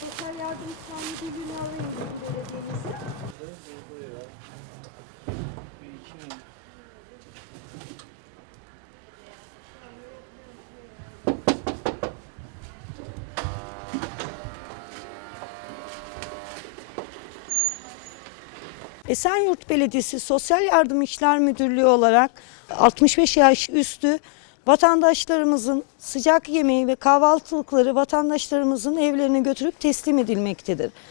sosyal yardım İslam Müdürlüğü'ne alayım belediyemizi. Esenyurt Belediyesi Sosyal Yardım İşler Müdürlüğü olarak 65 yaş üstü vatandaşlarımızın sıcak yemeği ve kahvaltılıkları vatandaşlarımızın evlerine götürüp teslim edilmektedir.